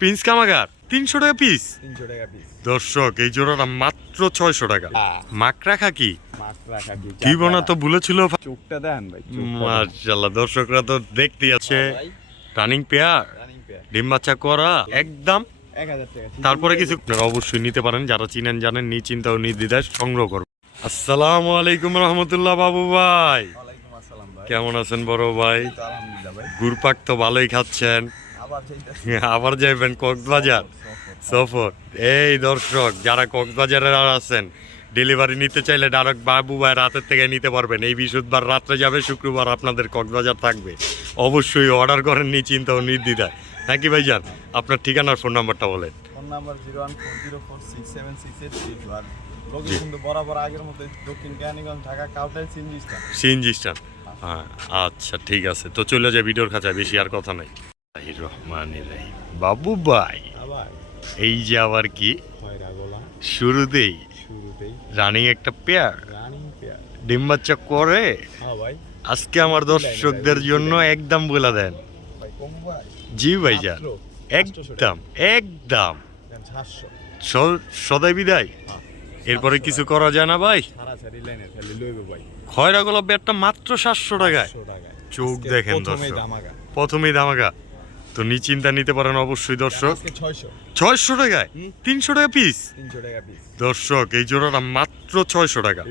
Prince কামাগার? তিনশো টাকা piece তিনশো টাকা পিস দর্শক এই জোড়াটা মাত্র ছয়শো টাকা। মাকড়া খাকি খাকি তো বলেছিল চোখটা দেন ভাই মার্শাল্লাহ দর্শকরা তো দেখতে আছে রানিং পেয়ার ডিম বাচ্চা করা একদম? তারপরে কিছু অবশ্যই নিতে পারেন যারা চিনেন জানেন নি চিন্তা ও নির্দ্বিধায় সংগ্রহ করবেন আসসালামু আলাইকুম রহমতুল্লাহ বাবু ভাই। আসসালাম কেমন আছেন বড় ভাই? গুরপাক তো ভালোই খাচ্ছেন। আবার আবার যাইবেন কক্সবাজার। সফর। এই দর্শক যারা কক্সবাজারে আছেন ডেলিভারি নিতে চাইলে ডাইরেক্ট বাবু ভাই রাতের থেকে নিতে পারবেন। এই বৃহস্পতিবার রাত্রে যাবে শুক্রবার আপনাদের কক্সবাজার থাকবে। অবশ্যই অর্ডার করেন নি চিন্তা ও নির্দ্বিধায়। নাকি ভাইজান? আপনার ঠিকানার ফোন নাম্বারটা বলেন। Phone number zero one four zero four six seven six eight three two আর লোকেশন তো বরাবর আগের মতো দক্ষিণ কেরানীগঞ্জ ঢাকা কাউটাই সিএনজি হ্যাঁ আচ্ছা ঠিক আছে। তো চলে যায় ভিডিওর কাছে বেশি আর কথা নাই। রহমান রাহিম বাবু ভাই এই যে আবার কি? শুরুতেই। রানিং একটা পেয়ার। ডিম বাচ্চা করে। হ্যাঁ আজকে আমার দর্শকদের জন্য একদম বলে দেন। কম ভাই। জি ভাইজান। একদম একদম। সদাই বিদায়। এরপরে কিছু করা যায় না ভাই? খয়রা গোলাপ ব্যাটটা মাত্র সাতশো টাকায়। চোখ দেখেন প্রথমেই দর্শক। ধামাকা। প্রথমেই ধামাকা। তো নিচিন্তা নিতে পারেন অবশ্যই দর্শক। ছয়শো। টাকায়? তিনশো টাকা পিস দর্শক এই জোড়াটা মাত্র ছয়শো টাকা।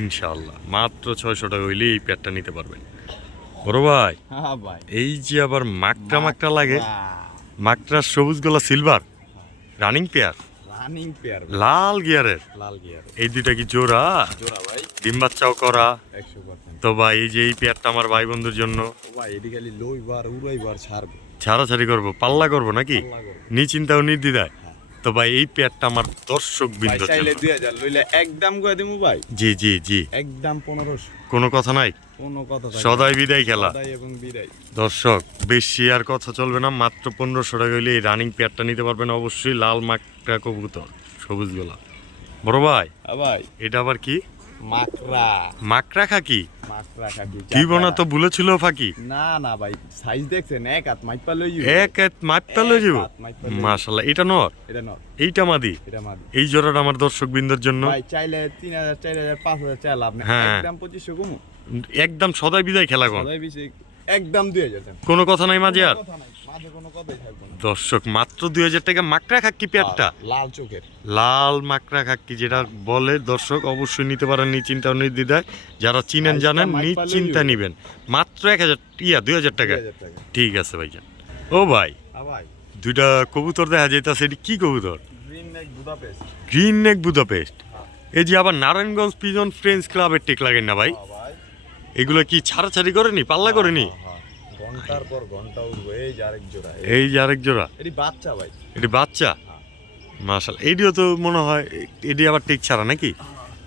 ইনশাল্লাহ মাত্র ছয়শো টাকা হইলে এই প্যাডটা নিতে পারবেন। বড় ভাই হ্যাঁ এই যে আবার মাকটা মাকটা লাগে বাহ, মাকটার সবুজ গোলা silver running pair running pair লাল গিয়ারের লাল গিয়ার এই দুইটা কি জোড়া? জোড়া ভাই। ডিম বাচ্চাও করা। তো ভাই এই যে এই পেয়ারটা আমার ভাই বন্ধুর জন্য ভাই লইবার উড়াইবার ছাড়বে। ছাড়াছাড়ি করব পাল্লা করব নাকি? আল্লাহ করবে। নি চিন্তা ও নির্দ্বিধায় তো ভাই এই পেয়ারটা আমার দর্শক বিন্দু চাইলে দুই হাজার লইলে একদম দিমু ভাই। জি জি জি। একদম পনেরোশো। কোনো কথা নাই? কোনো কথা থাকবে সদাই বিদায় খেলা। সদাই এবং বিদায়। দর্শক বেশি আর কথা চলবে না মাত্র পনেরোশো টাকা হইলে এই রানিং পেয়ারটা নিতে পারবেন অবশ্যই লাল মাকড়া কবুতর সবুজ গোলা বড় ভাই হ্যাঁ ভাই। এটা আবার কি? মাকড়া। মাকড়া খাকি? মাকড়া খাকি কি বনা তো বলেছিল ফাঁকি? না না ভাই সাইজ দেখছেন এক হাত মাইপা লই এক যাব হাত মাইপা লই মাশাআল্লাহ এটা নর? এটা নর। এইটা মাদি? এটা মাদি। এই জোড়াটা আমার দর্শক বিন্দুর জন্য। ভাই চাইলে তিন হাজার চার হাজার পাঁচ হাজার চাইলে আপনি হ্যাঁ। একদম 2500 কম। একদম সদাই বিদায় খেলা কোন সদাই বেশি একদম দুই হাজার কোনো কথা নাই মাঝে আর দর্শক মাত্র দুই হাজার টাকা মাকড়া খাক্কি পেয়ারটা লাল চোখের। লাল মাকড়া খাক্কি যেটা বলে দর্শক অবশ্যই নিতে পারেন নিশ্চিন্তা ও নির্দ্বিধায়। যারা চিনেন জানেন নিশ্চিন্তা নিবেন। মাত্র এক হাজার ইয়া দুই হাজার টাকা। ঠিক আছে ভাইজান। ও ভাই হ্যাঁ দুইটা কবুতর দেখা যাইতাছে এটি কি কবুতর? গ্রিন নেক বুদাপেস্ট। নেক এই যে আবার নারায়ণগঞ্জ পিজন ফ্রেন্ডস ক্লাবের টেক লাগেন না হ্যাঁ ভাই এগুলো কি ছাড়াছাড়ি করেনি? পাল্লা করেনি? হ্যাঁ, হ্যাঁ। ঘণ্টার পর ঘণ্টা উঠবো এই যে আরেক জোড়া এই- যে আরেক জোড়া। এটি বাচ্চা ভাই। এটি বাচ্চা? মাশাল এইটিও তো মনে হয় এটি আবার টেক ছাড়া নাকি?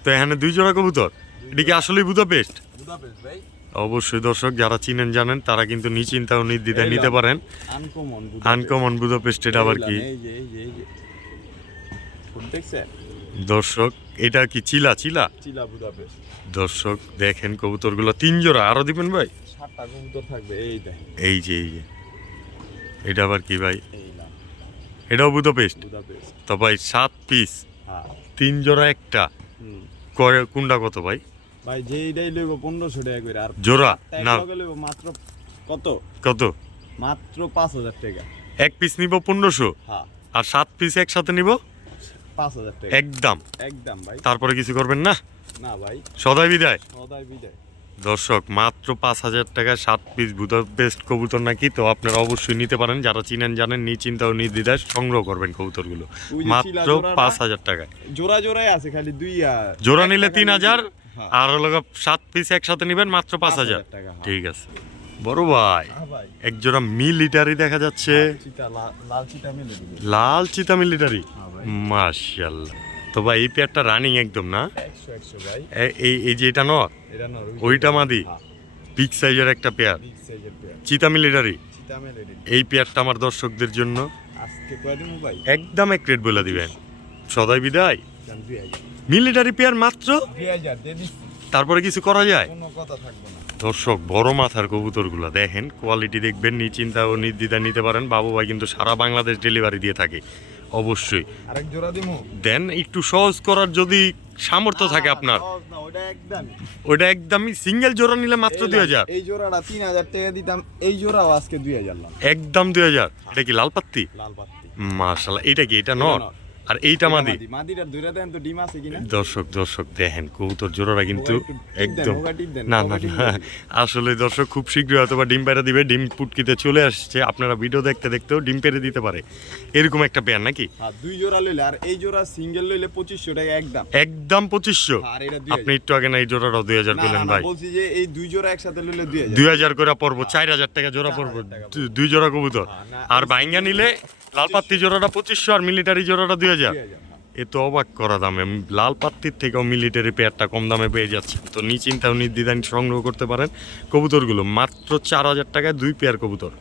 তো এখানে দুই জোড়া কবুতর? এটি কি আসলেই বুদাপেস্ট? বুদাপেস্ট ভাই। অবশ্যই দর্শক যারা চিনেন জানেন তারা কিন্তু নিশ্চিন্তা ও নির্দ্বিধায় নিতে পারেন। Uncommon Budapest. এটা আবার কি? দর্শক এটা কি চিলা চিলা? চিলা বুদাপেস্ট। দর্শক দেখেন কবুতরগুলো। তিন জোড়া আরও দিবেন ভাই? সাতটা কবুতর থাকবে এই দেখ এই যে এই যে। এটা আবার কি ভাই? এটাও বুদাপেস্ট? তো ভাই সাত পিস। হ্যাঁ। তিন জোড়া একটা। কোনটা কত ভাই? ভাই যে এইটাই লইব পনেরোশো টাকা করে আর জোড়া? না। মাত্র কত? কত? মাত্র পাঁচ হাজার টাকা। এক পিস নিব পনেরোশো? হ্যাঁ। আর সাত পিস একসাথে নিব? পাঁচ হাজার টাকা। একদম। একদম ভাই। তারপরে কিছু করবেন না? না ভাই। সদাই বিদায়? সদাই বিদায়। দর্শক মাত্র পাঁচ হাজার টাকায় সাত পিস বেস্ট কবুতর নাকি? তো আপনারা অবশ্যই নিতে পারেন। যারা চিনেন জানেন নিশ্চিন্তা ও নির্দ্বিধায় সংগ্রহ করবেন কবুতরগুলো। মাত্র পাঁচ হাজার টাকায়। জোড়া জোড়াই আছে খালি দুই জোড়া নিলে তিন হাজার হ্যাঁ। আর হলো সাত পিস একসাথে নেবেন মাত্র পাঁচ হাজার টাকা হ্যাঁ। ঠিক আছে। বড় ভাই হ্যাঁ এক জোড়া মিলিটারি দেখা যাচ্ছে। লাল চিতা মিলিটারি মাশাল্লাহ তো ভাই এই পেয়ারটা রানিং একদম না? এই এই যে এটা নয় এটা না ওইটা মাদি? বিগ সাইজের একটা পেয়ার। বিগ চিতা মিলিটারি চিতা মিলে দিবে এই পেয়ারটা আমার দর্শকদের জন্য একদম এক রেট বলে দিবেন। সদাই বিদায়। মিলিটারি পেয়ার মাত্র? তারপরে কিছু করা যায়? দর্শক বড় মাথার কবুতরগুলো দেখেন কোয়ালিটি দেখবেন নিশ্চিন্তা ও নির্দ্বিধা নিতে পারেন। বাবু ভাই কিন্তু সারা বাংলাদেশ ডেলিভারি দিয়ে থাকে। অবশ্যই। দেন একটু সহজ করার যদি সামর্থ্য থাকে আপনার। ওটা একদমই। ওইটা একদমই সিঙ্গেল জোড়া নিলে মাত্র দুই হাজার। এই জোড়াটা তিন হাজার টাকা দিতাম এই জোড়াও আজকে দুই হাজার একদম দুই হাজার। এটা কি লাল পাত্তি? লাল পাত্তি। এটা কি? এটা নর। আর এইটা মাদি। মাদিটা দূরে দেন তো ডিম আছে কিনা? দর্শক দর্শক দেখেন কবুতর জোড়াটা কিন্তু একদম না না না। আসলে দর্শক খুব শীঘ্রই হয়তো বা ডিম পেড়ে দিবে ডিম পুটকিতে চলে আসছে। আপনারা ভিডিও দেখতে দেখতেও ডিম পেড়ে দিতে পারে। এরকম একটা পেয়ার নাকি? দুই জোড়া লইলে আর এই জোড়া সিঙ্গেল লইলে পঁচিশশো টাকা একদম। একদম পঁচিশশো। আপনি একটু আগে না এই জোড়াটাও দুই হাজার করলেন ভাই। বলছি যে এই দুই জোড়া একসাথে লইলে দুই হাজার। করে পড়ব চার হাজার টাকা জোড়া পড়ব। দুই জোড়া কবুতর। আর বাইঙ্গা নিলে লাল পাত্তি জোড়াটা পঁচিশশো আর মিলিটারি জোড়াটা দুই হাজার। হ্যাঁ। এ তো অবাক করা দামে। লাল পাত্তির থেকেও মিলিটারি পেয়ারটা কম দামে পেয়ে যাচ্ছে। তো নিশ্চিন্তা ও নির্দ্বিধান সংগ্রহ করতে পারেন কবুতরগুলো। মাত্র চার হাজার টাকায় দুই পেয়ার কবুতর।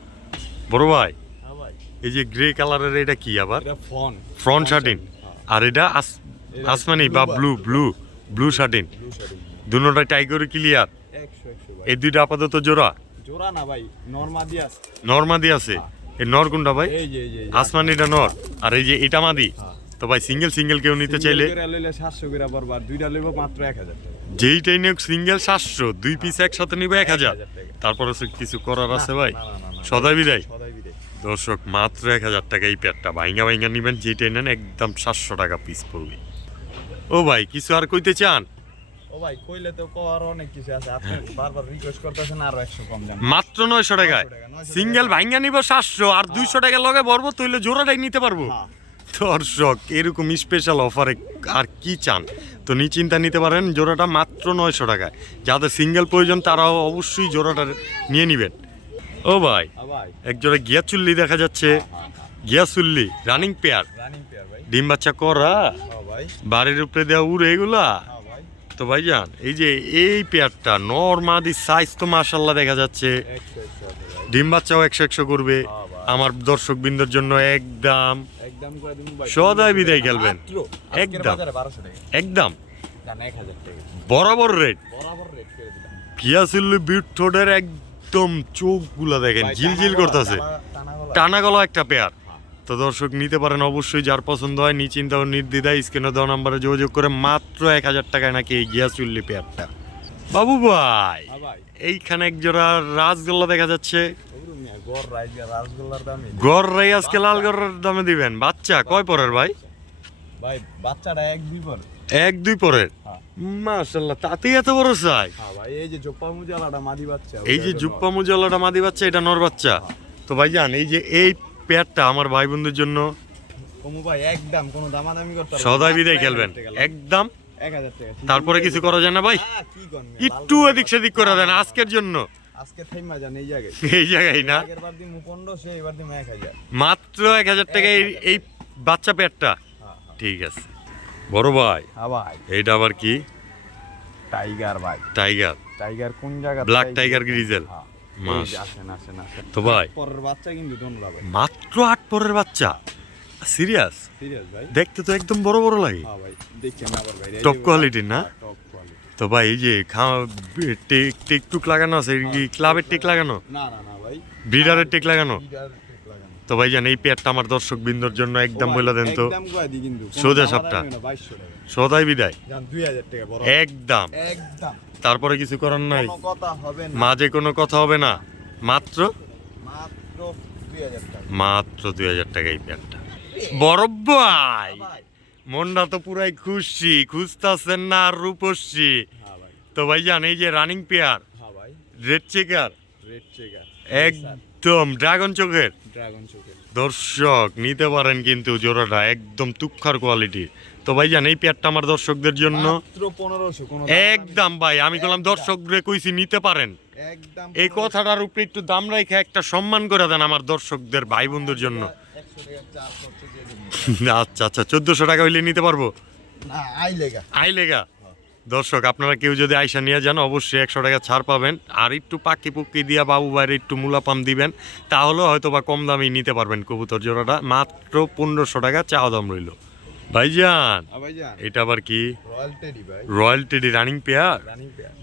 বড় ভাই হ্যাঁ এই যে গ্রে কালারের এটা কি আবার? Front satin. আর এটা আসমানি বা ব্লু ব্লু ব্লু শার্টিন। দুটোটাই টাইগার ক্লিয়ার এই দুইটা আপাতত জোড়া? জোড়া না ভাই নর্মাদি আছে। নর্মাদি আছে? এই নর কোনটা ভাই। আসমানিটা নর? আর এই যে এটা মাদি? হ্যাঁ। তো ভাই সিঙ্গেল সিঙ্গেল কেউ নিতে চাইলে সাতশো করে পড়ব আর দুইটা লইব মাত্র এক হাজার যেইটাই নিয়োগ সিঙ্গেল সাতশো দুই পিস একসাথে নিবে এক হাজার। তারপরে কিছু করার আছে ভাই? সদাই বিদায়। দর্শক মাত্র এক হাজার টাকা এই পেয়ারটা ভাইঙ্গা ভাইঙ্গা নিবেন যেটাই নেন একদম সাতশো টাকা পিস পড়বে। ও ভাই কিছু আর কইতে চান? ও ভাই কইলে তো কর অনেক কিছু আছে। আপনি বারবার রিকোয়েস্ট করতেছেন আরও একশো কম জান মাত্র নয়শো টাকায়। 900 টাকা, 900 সিঙ্গেল ভাইঙ্গা নিব সাতশো আর দুইশো টাকা লগে বলব তৈলে জোড়াটাই নিতে পারব। হ্যাঁ। দর্শক এরকম স্পেশাল অফারে আর কি চান? তো নিশ্চিন্তা নিতে পারেন জোড়াটা মাত্র নয়শো টাকায়। যাদের সিঙ্গেল প্রয়োজন তারাও অবশ্যই জোড়াটা নিয়ে নেবেন। ও ভাই হ্যাঁ ভাই। এক জোড়া গিয়া চুল্লি দেখা যাচ্ছে। গিয়া চুল্লি রানিং পেয়ার ডিম বাচ্চা করা। হ্যাঁ বাড়ির উপরে দেওয়া উড়ে এগুলা। হ্যাঁ। তো ভাইজান এই যে এই পেয়ারটা নর্মাদি সাইজ তো মাশাল্লাহ দেখা যাচ্ছে। ডিম বাচ্চাও একশো একশো করবে। আমার দর্শক বিন্দুর জন্য একদম সদাই বিদায় খেলবেন। একদম। বাজারে 1200 টাকা। একদম। জান 1000 বরাবর রেট কিয়া ঠোঁটের একদম চোখগুলা দেখেন ঝিলঝিল করতেছে। টানা গলা একটা পেয়ার। তো দর্শক নিতে পারেন অবশ্যই যার পছন্দ হয় নিশ্চিন্তা ও নির্দ্বিধায় স্ক্রিনে দেওয়া নাম্বারে যোগাযোগ করে মাত্র এক হাজার টাকায় নাকি এই গিয়া চুল্লি পেয়ারটা। বাবু ভাই হ্যাঁ ভাই। এইখানে এক জোড়া রাজগোল্লা দেখা যাচ্ছে। গড় রাই আজকে লাল গড়ের দামে দিবেন। বাচ্চা কয় পরের ভাই? ভাই বাচ্চাটা এক দুই পর এক দুই পরের? হ্যাঁ। মাশাল্লাহ তাতেই এত বড় সাইজ হ্যাঁ ভাই এই যে জোপ্পা মুজালাটা মাদি বাচ্চা এই যে জুপ্পা মুজালাটা মাদি বাচ্চা এটা নর বাচ্চা। তো ভাইজান এই যে এই পেয়ারটা আমার ভাই বোনদের জন্য কমু ভাই একদম কোনো দামাদামি করতে সদাই বিদায় খেলবেন। 1000 টাকা লাগবে। একদম। 1000 টাকা। ঠিক তারপরে কিছু করা যায় না ভাই? একটু এদিক সেদিক করা যায় না আজকের জন্য। আজকে থাইমা যান এই জায়গায়। এই জায়গায় না? আগের বার দিন 1500 এবার দিন 1000 মাত্র এক হাজার টাকা এই এই বাচ্চা হ্যাঁ হ্যাঁ। ঠিক আছে। বড় ভাই হ্যাঁ ভাই। এইটা আবার কি? টাইগার ভাই। টাইগার। টাইগার কোন জায়গা? Black tiger grizzle. হ্যাঁ। মাস। আসেন আসেন আসেন। তো ভাই। পরের বাচ্চা কিন্তু দোনরা মাত্র আট পরের বাচ্চা? সিরিয়াস? সিরিয়াস ভাই। দেখতে তো একদম বড় বড় লাগে। হ্যাঁ ভাই আবার ভাই। Top quality না? টপ কোয়ালিটি তো ভাই এই যে টেক টেক টুক লাগানো আছে কি ক্লাবের টেক লাগানো? না না না ভাই। ব্রিডারের টেক লাগানো? তো ভাই জান এই পেয়ারটা আমার দর্শক বিন্দুর জন্য একদম বলে দেন তো। সোজা সাপটা। না, 2200 টাকা। সদাই বিদায়। জান 2000 টাকা বড়। একদম। একদম। তারপরে কিছু করার নাই? মাঝে কোনো কথা হবে না? মাত্র? মাত্র 2000 টাকা। মাত্র দুই হাজার টাকা এই পেয়ারটা বড় ভাই! ভাই। মনটা তো পুরাই খুশি খুঁজতেছেন না আর রূপসী। হ্যাঁ তো ভাই জান এই যে রানিং পেয়ার হ্যাঁ রেড চেকার একদম ড্রাগন চোখের। ড্রাগন চোখের। দর্শক নিতে পারেন কিন্তু জোড়াটা একদম তুক্ষার কোয়ালিটি তো ভাই জান এই পেয়ারটা আমার দর্শকদের জন্য। মাত্র 1500 কোনো একদম ভাই আমি বললাম দর্শকরে কইছি নিতে পারেন। এই কথাটার উপরে একটু দাম রেখে একটা সম্মান করে দেন আমার দর্শকদের ভাই বোনদের জন্য। 100 টাকা চার খরচ দিয়ে দেবো আচ্ছা আচ্ছা চোদ্দশো টাকা হইলে নিতে পারব? না আই লেগা। আই লেগা? দর্শক আপনারা কেউ যদি আইসা নিয়ে যান অবশ্যই একশো টাকা ছাড় পাবেন। আর একটু পাকি পুক্কি দিয়া বাবু বাইরে একটু মুলাপাম দিবেন তাহলে হয়তো বা কম দামে নিতে পারবেন কবুতর জোড়াটা। মাত্র পনেরোশো টাকা চাওয়া দাম রইল। ভাইজান হ্যাঁ এটা আবার কি? Royal teddy running pair?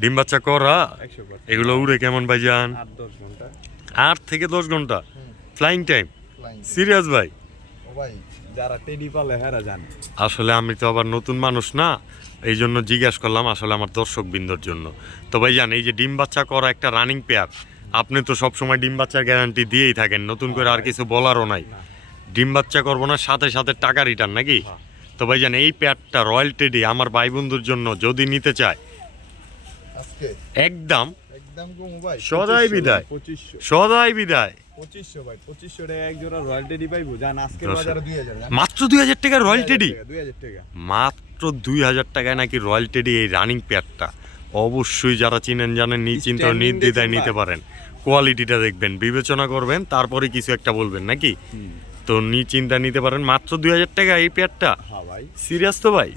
ডিম বাচ্চা করা? এগুলো উড়ে কেমন ভাইজান? আট থেকে দশ ঘণ্টা? ফ্লাইং টাইম সিরিয়াস ভাই? যারা টেডি পালে জানে। আসলে আমি তো আবার নতুন মানুষ না এই জন্য জিজ্ঞাসা করলাম আসলে আমার দর্শক বিন্দুর জন্য। তো ভাই ভাইজান এই যে ডিম বাচ্চা করা একটা রানিং পেয়ার আপনি তো সবসময় ডিম বাচ্চার গ্যারান্টি দিয়েই থাকেন নতুন করে আর কিছু বলারও নাই। ডিম বাচ্চা করব না সাথে সাথে টাকা রিটার্ন নাকি? হ্যাঁ। তো ভাইজান এই প্যাডটা রয়্যাল টেডি আমার ভাই বন্ধুর জন্য যদি নিতে চায় একদম সদাই বিদায়। সদাই বিদায়। মাত্র দুই হাজার টাকা রয়্যাল টেডি মাত্র দুই হাজার টাকায় নাকি রয়্যাল টেডি এই রানিং পেয়ারটা অবশ্যই যারা চিনেন জানেন Standing নির্দ্বিধায় নিতে পারেন। কোয়ালিটিটা দেখবেন বিবেচনা করবেন তারপরে কিছু একটা বলবেন নাকি? তো নি চিন্তা নিতে পারেন মাত্র দুই হাজার টাকা এই পেয়ারটা? হ্যাঁ সিরিয়াস তো ভাই?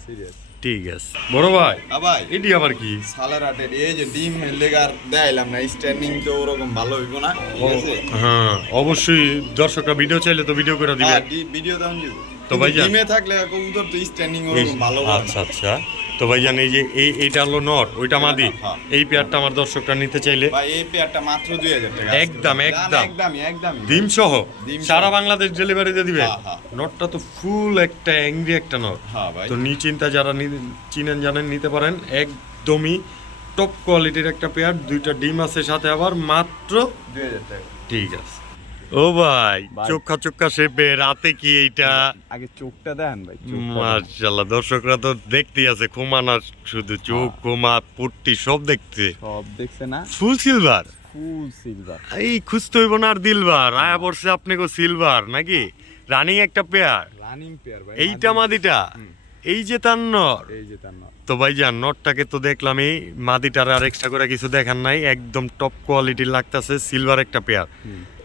ঠিক আছে। বড় ভাই হ্যাঁ ভাই। এটি আবার কি? সালের আটের এই যে ডিম লেগার দেখাইলাম না স্ট্যান্ডিং তো ওরকম ভালো হইব না হ্যাঁ অবশ্যই দর্শকরা ভিডিও চাইলে তো ভিডিও করে দিবে। হ্যাঁ, ভিডিও দাম দিব। তো ভাইজান- ডিমে থাকলে কবুতর তো স্ট্যান্ডিং ওরকম ভালো আচ্ছা আচ্ছা। তো ভাইজান এই যে এই এইটা হলো নট ওইটা মাদি। হ্যাঁ। এই পেয়ারটা আমার দর্শকরা নিতে চাইলে ভাই এই পেয়ারটা মাত্র দুই হাজার টাকা একদম, একদম। একদমই একদমই। ডিম সহ সারা বাংলাদেশ ডেলিভারি দিয়ে দিবে। হ্যাঁ, হ্যাঁ। নটটা তো ফুল একটা অ্যাংরি একটা নট। ভাই। তো নিশ্চিন্তা যারা চিনেন জানেন নিতে পারেন। একদমই টপ কোয়ালিটির একটা পেয়ার। দুইটা ডিম আছে সাথে আবার মাত্র দুই হাজার টাকা। ঠিক আছে। ও ভাই ভাই। চোখা চোখা শেপে রাতে কি এইটা? আগে চোখটা দেন ভাই চোখটা দর্শকরা তো দেখতেই আছে খোমানা শুধু চোখ হ্যাঁ। খোমা পুট্টি সব দেখতে। সব দেখছে না? Full silver? Full silver. এই খুঁজতে হইব না আর দিলবার আয়া পড়ছে আপনি গো সিলভার নাকি? রানিং একটা পেয়ার রানিং পেয়ার ভাই এইটা মাদিটা? এই যে তার নর। এই যে তার নাম তো ভাইজান নটটাকে তো দেখলাম এই মাদিটার আর এক্সট্রা করে কিছু দেখার নাই একদম টপ কোয়ালিটির লাগতাছে সিলভার একটা পেয়ার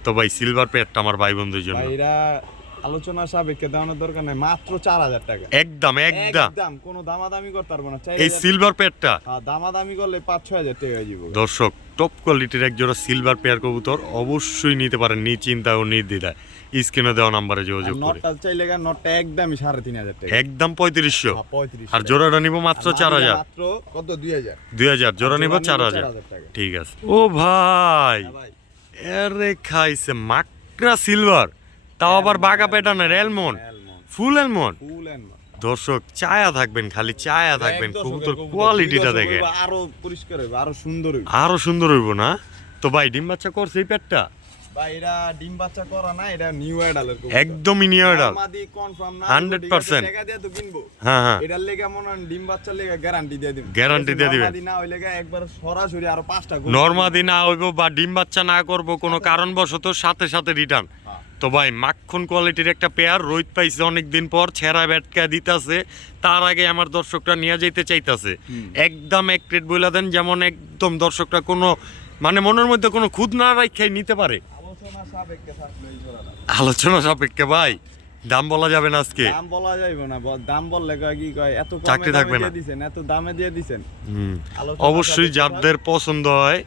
তো ভাই সিলভার পেয়ারটা আমার ভাই বন্ধুর জন্য। ভাই এরা আলোচনা সাপেক্ষে দেওয়ানোর দরকার নাই মাত্র চার হাজার টাকা। একদম একদম। একদম কোনো দামাদামি করতে পারব না। এই সিলভার পেয়ারটা হ্যাঁ, দামাদামি করলে পাঁচ ছয় হাজার টাকা হয়ে যাব। দর্শক টপ কোয়ালিটির এক জোড়া সিলভার পেয়ার কবুতর অবশ্যই নিতে পারেন নিশ্চিন্তা ও নির্দ্বিধায়। স্ক্রিনে দেওয়া নাম্বারে যোগাযোগ করে। নটটা চাইলে গা নটটা একদমই সাড়ে তিন হাজার টাকা। একদম পঁয়ত্রিশশো। হ্যাঁ, আর জোড়াটা নিব মাত্র চার হাজার। মাত্র কত? দুই হাজার। দুই হাজার জোড়া নিব চার হাজার। ঠিক আছে। ও ভাই! হ্যাঁ ভাই। এরে খাইছে মাকড়া সিলভার। তাও আবার বাগা প্যাটার্নের এলমন অ্যালমন্ড ফুল এলমন ফুল এন্ড দর্শক চায়া থাকবেন খালি চায়া থাকবেন কবুতর কোয়ালিটিটা দেখে আরও পরিষ্কার হইব আরও সুন্দর হইব। আরও সুন্দর হইব না? তো ভাই ডিম বাচ্চা করছে এই পেটটা ভাই এটা ডিম বাচ্চা করা না এটা নিউ অ্যাডালের একদমই নিয়ে ডাল আমাদি কনফার্ম না 100% টাকা দিয়ে তো কিনবো। হ্যাঁ হ্যাঁ। এটার লেগে মনে ডিম বাচ্চার লেগে গ্যারান্টি দিয়ে দিবেন Guarantee দিয়ে দিবেন। না ওই লেগে একবার সরাসরি আরও পাঁচটা গরু না হইব বা ডিম বাচ্চা না করব কোনো কারণবশত সাথে সাথে রিটার্ন হ্যাঁ। তো ভাই মাখন কোয়ালিটির একটা পেয়ার রোহিত পাইছে অনেকদিন পর ছেঁড়া ব্যাটকা দিতাছে। তার আগে আমার দর্শকরা নিয়ে যাইতে চাইতাছে। একদম এক প্লেট বইলা দেন যেমন একদম দর্শকরা কোনো মানে মনের মধ্যে কোনো খুদ না রাখাই নিতে পারে। আলোচনা সাপেক্ষে ভাই। দাম বলা যাবে না আজকে। দাম বলা যাইবে না দাম বললে কয় কি কয় এত চাকরি থাকবে না। দিয়ে দিছেন এত দামে দিয়ে হুম। অবশ্যই যাদের পছন্দ হয়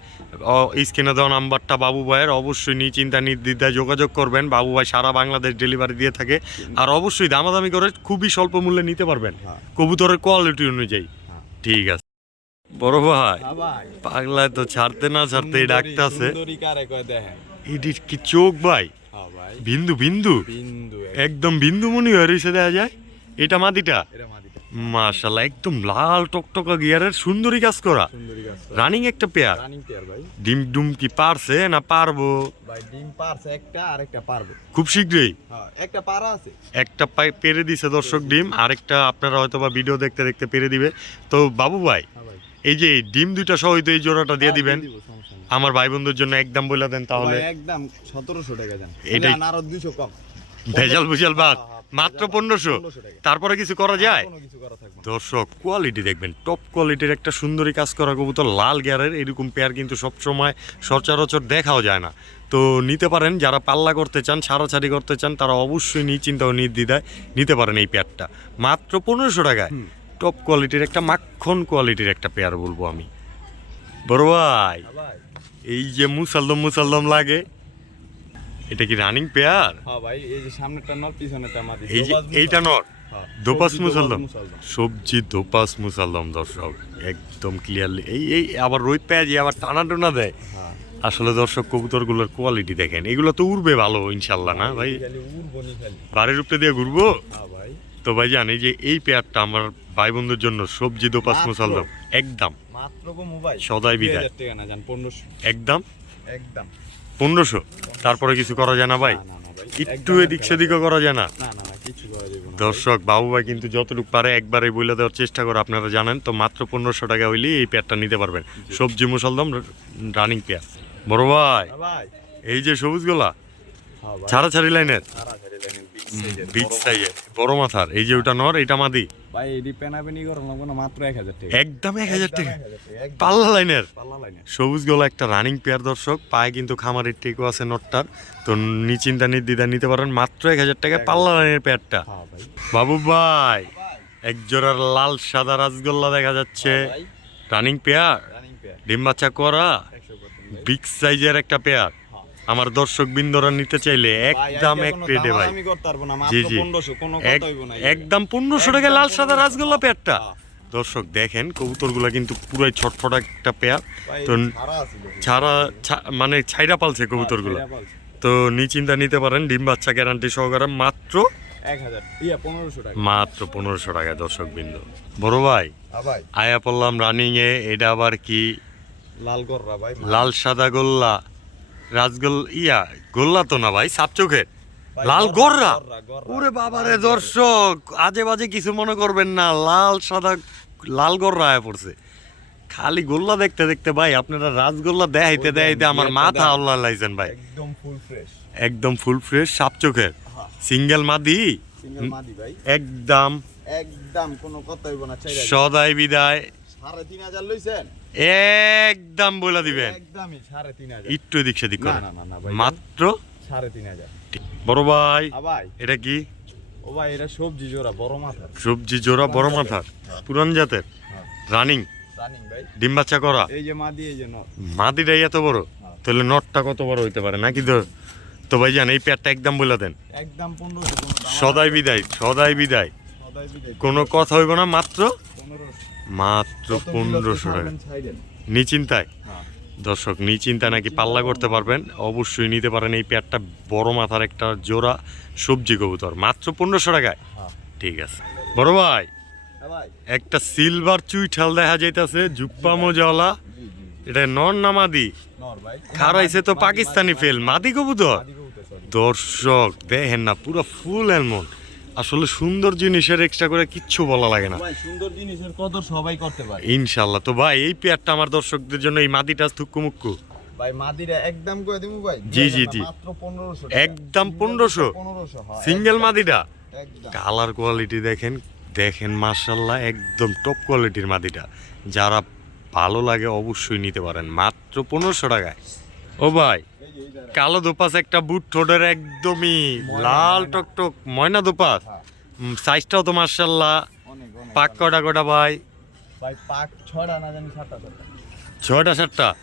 স্ক্রিনে দেওয়া নাম্বারটা বাবু ভাইয়ের অবশ্যই নিশ্চিন্তা নির্দ্বিধায় যোগাযোগ করবেন। বাবু ভাই সারা বাংলাদেশ ডেলিভারি দিয়ে থাকে। আর অবশ্যই দামাদামি করে খুবই স্বল্প মূল্যে নিতে পারবেন। হ্যাঁ। কবুতরের কোয়ালিটি অনুযায়ী। হ্যাঁ। ঠিক আছে। বড় ভাই ভাই পাগলায় তো ছাড়তে না ছাড়তে সুন্দরী- ডাকতেছে। সুন্দরী কারে কয় দেখেন এটি কি চোখ ভাই? হ্যাঁ বিন্দু বিন্দু? একদম। বিন্দু মনি হয়ে রয়েছে দেখা যায়। এটা মাদিটা? মাশাল্লাহ একদম লাল টকটকা গিয়ারের সুন্দরী কাজ করা। রানিং একটা পেয়ার ডিম ডুম কি পারছে না পারব? ভাই ডিম পারছে একটা আর একটা পারবে। খুব শীঘ্রই। হ্যাঁ একটা পারা আছে। একটা পেরে দিছে দর্শক ডিম আরেকটা আপনারা হয়তো বা ভিডিও দেখতে দেখতে পেরে দিবে। তো বাবু ভাই হ্যাঁ এই যে ডিম দুইটা সহ এই জোড়াটা দিয়ে দিবেন। আমার ভাই বন্ধুর জন্য একদম বলে দেন তাহলে। একদম সতেরোশো টাকা যান এটাই- আরও দুইশো কম। ভেজাল ভুজাল বাদ হ্যাঁ, হ্যাঁ, মাত্র পনেরোশো। তারপরে কিছু করা যায়। দর্শক কোয়ালিটি দেখবেন। টপ কোয়ালিটির একটা সুন্দরী কাজ করা কবুতর লাল গিয়ারের। এরকম পেয়ার কিন্তু সবসময় সচরাচর দেখাও যায় না। তো নিতে পারেন যারা পাল্লা করতে চান ছাড়াছাড়ি করতে চান তারা অবশ্যই নিশ্চিন্তা ও নির্দ্বিধায় নিতে পারেন এই পেয়ারটা মাত্র পনেরোশো টাকায়। টপ কোয়ালিটির একটা মাখন কোয়ালিটির একটা পেয়ার বলব আমি। বড় ভাই। হ্যাঁ ভাই। এই যে মুসালদম মুসালদম লাগে এটা কি রানিং পেয়ার হ্যাঁ ভাই এই যে সামনেরটা নর পিছনেরটা মাদি এই যে এইটা নর? হ্যাঁ। দোপাস মুসাল্লাম? মুসাল্লাম। সবজি দোপাস মুসাল্লাম দর্শক একদম ক্লিয়ারলি এই এই আবার রোদ পেঁয়াজি আবার টানা টানা দেয় হ্যাঁ। আসলে দর্শক কবুতরগুলোর কোয়ালিটি দেখেন। এগুলো তো উড়বে ভালো ইনশাল্লাহ না ভাই? বাড়ির উপরে দিয়ে ঘুরবো? হ্যাঁ তো ভাই জানি যে এই পেয়ারটা আমার ভাই বন্ধুর জন্য সবজি দোপাস? মুসাল্লাম একদম। মাত্র গো মোবাইল। সদাই বিদায়। 2000 টাকা না জান 1500 একদম? একদম। পনেরোশো? তারপরে কিছু করা যায় না ভাই? একটু এদিক সেদিকও করা যায় না? দর্শক বাবু ভাই কিন্তু যতটুকু পারে একবারে বলে দেওয়ার চেষ্টা করে আপনারা জানেন। তো মাত্র পনেরোশো টাকা হইলে এই পেয়ারটা নিতে পারবেন। সবজি মুসলদম রানিং পেয়ার। বড় ভাই হ্যাঁ এই যে সবুজ গোলা হ্যাঁ ছাড়া ছাড়ি লাইনের বড় সাইজের বড় মাথার এই যে ওটা নর এটা মাদি। ভাই এডি পেনাপেনি করো না কোনো মাত্র 1000 টাকা। একদম এক হাজার টাকা। 1000 টাকা, পাল্লা লাইনের। পাল্লা লাইনে সবুজ গোলা একটা রানিং পেয়ার দর্শক পায়ে কিন্তু খামারের টেকও আছে নটটার। তো নিচিন্তা নির্দিদা নিতে পারেন মাত্র এক হাজার টাকায় পাল্লা লাইনের পেয়ারটা হ্যাঁ বাবু ভাই এক জোড়ার লাল সাদা রাসগোল্লা দেখা যাচ্ছে। রানিং পেয়ার রানিং ডিম বাচ্চা করা? বিগ সাইজের একটা পেয়ার হ্যাঁ। আমার দর্শক বিন্দরা নিতে চাইলে একদম এক প্লেটে ভাই। জি জি। একদম পনেরোশো টাকা লাল সাদা রাসগোল্লা পেয়ারটা। হ্যাঁ। দর্শক দেখেন কবুতরগুলা কিন্তু পুরাই ছটফট একটা পেয়ার। তো ছাড়া মানে ছাইরা পালছে কবুতরগুলা। তো নিচিন্তা নিতে পারেন ডিম বাচ্চা গ্যারান্টি সহকারে মাত্র 1000 1500 টাকা। মাত্র পনেরোশো টাকা দর্শক বিন্দু বড় ভাই হ্যাঁ আয়া পড়লাম রানিং এ এটা আবার কি? লাল লাল সাদা গোল্লা। রাজগোল ইয়া গোল্লা তো না ভাই সাপ চোখের ভাই, লাল গররা। ওরে বাবারে দর্শক আজে বাজে কিছু মনে করবেন না লাল সাদা লাল গররা আয়া পড়ছে। খালি গোল্লা দেখতে দেখতে ভাই আপনারা রাজগোল্লা দেখাইতে দেখাইতে আমার মাথা আল্লাহ লাইছেন ভাই। একদম ফুল ফ্রেশ একদম ফুল ফ্রেশ সাপ চোখের হ্যাঁ। সিঙ্গেল মাদি? সিঙ্গেল মাদি ভাই। একদম। একদম কোনো কথা হইব না সদাই বিদায়। সাড়ে তিন হাজার লইছেন? একদম বলে দিবেন। একদমই সাড়ে তিন হাজার। একটু এদিক সেদিক করেন। না না না ভাই মাত্র সাড়ে তিন হাজার। বড় ভাই ভাই। এটা কি? ও ভাই এটা সবজি জোড়া বড় মাথা সবজি জোড়া বড় পুরান জাতের। হ্যাঁ। রানিং। রানিং ভাই। ডিম বাচ্চা করা। এই যে মাদি এই যে নর মাদিটাই এত বড়। হ্যাঁ। তাহলে নটটা কত বড় হইতে পারে? নাকি তো তো ভাই জান এই পেয়ারটা একদম বলে দেন। একদম পনেরোশো সদাই বিদায় সদাই বিদায়। সদাই বিদায়। কোনো কথা হইব না মাত্র পনেরোশো। মাত্র পনেরোশো টাকা। নিচিন্তায় হ্যাঁ। দর্শক নিচিন্তা নাকি পাল্লা করতে পারবেন? অবশ্যই নিতে পারেন এই পেয়ারটা বড় মাথার একটা জোড়া সবজি কবুতর মাত্র পনেরোশো টাকায়। হ্যাঁ। ঠিক আছে। বড় ভাই হ্যাঁ একটা সিলভার চুইঠাল দেখা যাইতাছে জুপ্পা মোজাওয়ালা। এটা নন নর ভাই। খারাইছে তো পাকিস্তানি ফেল মাদি কবুতর? মাদি দর্শক দেখেন না পুরো ফুল এমন আসলে সুন্দর জিনিসের এক্সট্রা করে কিচ্ছু বলা লাগে না। ভাই সুন্দর জিনিসের কদর সবাই করতে পারে। ইনশাল্লাহ তো ভাই এই পেয়ারটা আমার দর্শকদের জন্য এই মাদিটা থুক্কু মুক্কু ভাই মাদিরা একদম করে দিমু ভাই। জি, জি, জি। মাত্র 1500 একদম 1500 1500 হ্যাঁ। সিঙ্গেল মাদিটা? কালার কোয়ালিটি দেখেন দেখেন মার্শাল্লাহ একদম টপ কোয়ালিটির মাদিটা। যারা ভালো লাগে অবশ্যই নিতে পারেন মাত্র পনেরোশো টাকায়। ও ভাই কালো দোপাস একটা বুট ঠোঁটের একদমই লাল। টকটক ময়না দোপাস হ্যাঁ। সাইজটাও তো মার্শাল্লাহ পাক কটা কটা ভাই? জানি সাতটা হ্যাঁ।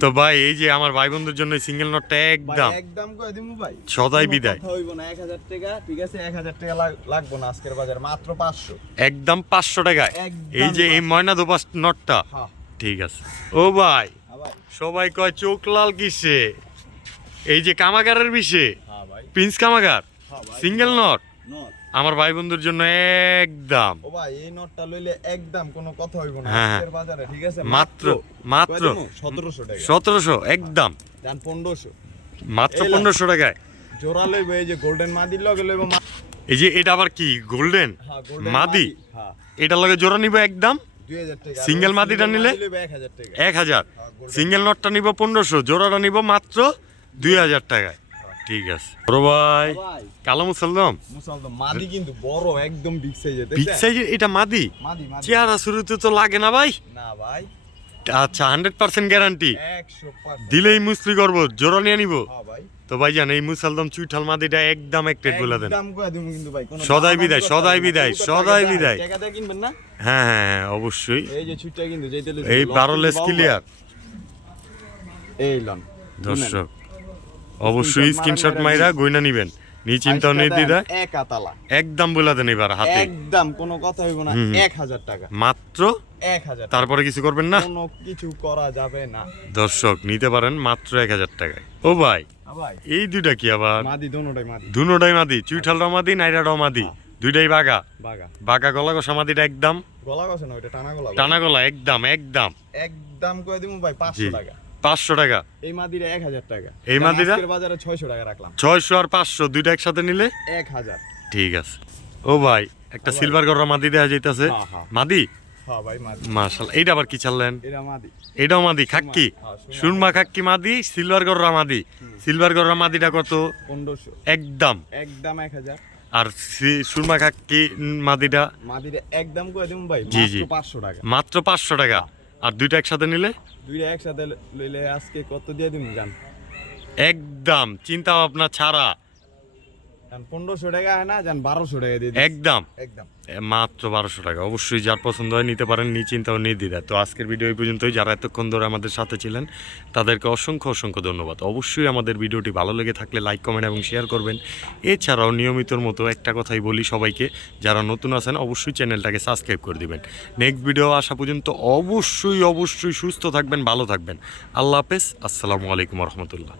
তো ভাই এই যে আমার ভাই বন্ধুর জন্য সিঙ্গেল নটটা একদম। একদম করে দিমু ভাই। সদাই বিদায়। হইব না 1000 টাকা ঠিক আছে? 1000 টাকা লাগবো না আজকের বাজার মাত্র 500 একদম পাঁচশো টাকায়। এই যে এই ময়না দোপাস নটটা হ্যাঁ। ঠিক আছে। ও হ্যাঁ ভাই সবাই কয় চোখ লাল কিসে? এই যে কামাগারের বিষে? হ্যাঁ প্রিন্স কামাগার? হ্যাঁ সিঙ্গেল নট আমার ভাই বন্ধুর জন্য একদম ও ভাই এই নটটা লইলে একদম কোনো কথা হইব না। হ্যাঁ। আজকের বাজারে ঠিক আছে? মাত্র মাত্র। সতেরোশো টাকা। সতেরোশো একদম জান পনেরোশো। মাত্র এই লাও। পনেরোশো টাকায়। জোড়া লইব এই যে গোল্ডেন মাদির লগে লইব এই যে এটা আবার কি? গোল্ডেন? মাদি? এটা লগে জোড়া নিব একদম 2000 টাকা। আর Single ওই মাদিটা নিলে? মাদি লইব 1000 টাকা। এক হাজার। সিঙ্গেল নটটা নিব পনেরোশো জোড়াটা নিব মাত্র দুই হাজার টাকায়। ঠিক আছে। বড় ভাই কালো মুসলদম? মুসালদম মাদি কিন্তু বড় একদম বিগ সাইজের বিগ সাইজের এটা মাদি? চেহারা শুরুতে তো লাগে না ভাই। না ভাই। আচ্ছা হান্ড্রেড পার্সেন্ট গ্যারান্টি দিলেই মুসলি করব জোড়া নিয়ে নিব। হ্যাঁ তো ভাই জান এই মুসালদম চুইঠাল মাদিটা একদম এক প্লেট বলে দেন। সদাই বিদায়, সদাই বিদায়, সদাই বিদায়। হ্যাঁ হ্যাঁ হ্যাঁ অবশ্যই। এই এই বারোলেস ক্লিয়ার এই লন। দর্শক অবশ্যই স্ক্রিনশট মাইরা গইনা নিবেন। নিশ্চিন্ত নির্দিদা এক আতালা। একদম বলে দেন এবার হাতে। একদম কোনো কথা হইব না হুম, হুম। এক হাজার টাকা। মাত্র এক হাজার টাকা। তারপরে কিছু করবেন না? কোনো কিছু করা যাবে না। দর্শক নিতে পারেন মাত্র এক হাজার টাকায়। ও ভাই এই দুইটা কি আবার? মাদি দোনোটাই মাদি। দুনোটাই মাদি চুইঠালটা মাদি নাইরাটাও মাদি। দুইটাই বাগা বাগা বাগা গলা কষা মাদিটা একদম। গলা না ওইটা টানা গলা। টানা গলা একদম একদম। একদম করে দিব ভাই জি। পাঁচশো টাকা। পাঁচশো টাকা। এই মাদিরা এক হাজার টাকা। এই মাদিরা? আজকের বাজারে ছয়শো টাকা রাখলাম। ছয়শো আর পাঁচশো দুইটা একসাথে নিলে? এক হাজার। ঠিক আছে। ও ভাই একটা সিলভার গররা মাদি দেওয়া যাইতেছে। হ্যাঁ, হ্যাঁ। মাদি? হ্যাঁ এইটা আবার কি চাললেন মাদি। এটাও মাদি খাক্কি সুরমা। খাক্কি মাদি? সিলভার গররা মাদি। সিলভার গররা মাদিটা কত? একদম। একদম এক হাজার। আর সুরমা খাক্কি উম, মাদিটা? একদম করে দিব ভাই জি, জি। পাঁচশো টাকা। মাত্র পাঁচশো টাকা। আর দুইটা একসাথে নিলে? দুইটা একসাথে লইলে আজকে কত দিয়ে দিন জান? একদম চিন্তা ভাবনা ছাড়া। পনেরোশো টাকা না জান বারোশো টাকা দিয়ে একদম। একদম। মাত্র বারোশো টাকা। অবশ্যই যার পছন্দ হয় নিতে পারেন নিশ্চিন্তা ও নির্দ্বিধা তো আজকের ভিডিও এই পর্যন্তই। যারা এতক্ষণ ধরে আমাদের সাথে ছিলেন তাদেরকে অসংখ্য অসংখ্য ধন্যবাদ। অবশ্যই আমাদের ভিডিওটি ভালো লেগে থাকলে লাইক কমেন্ট এবং শেয়ার করবেন। এছাড়াও নিয়মিতর মতো একটা কথাই বলি সবাইকে যারা নতুন আছেন অবশ্যই চ্যানেলটাকে সাবস্ক্রাইব করে দিবেন। নেক্সট ভিডিও আসা পর্যন্ত অবশ্যই অবশ্যই সুস্থ থাকবেন ভালো থাকবেন। আল্লাহ হাফেজ। আসসালামু আলাইকুম রহমতুল্লাহ।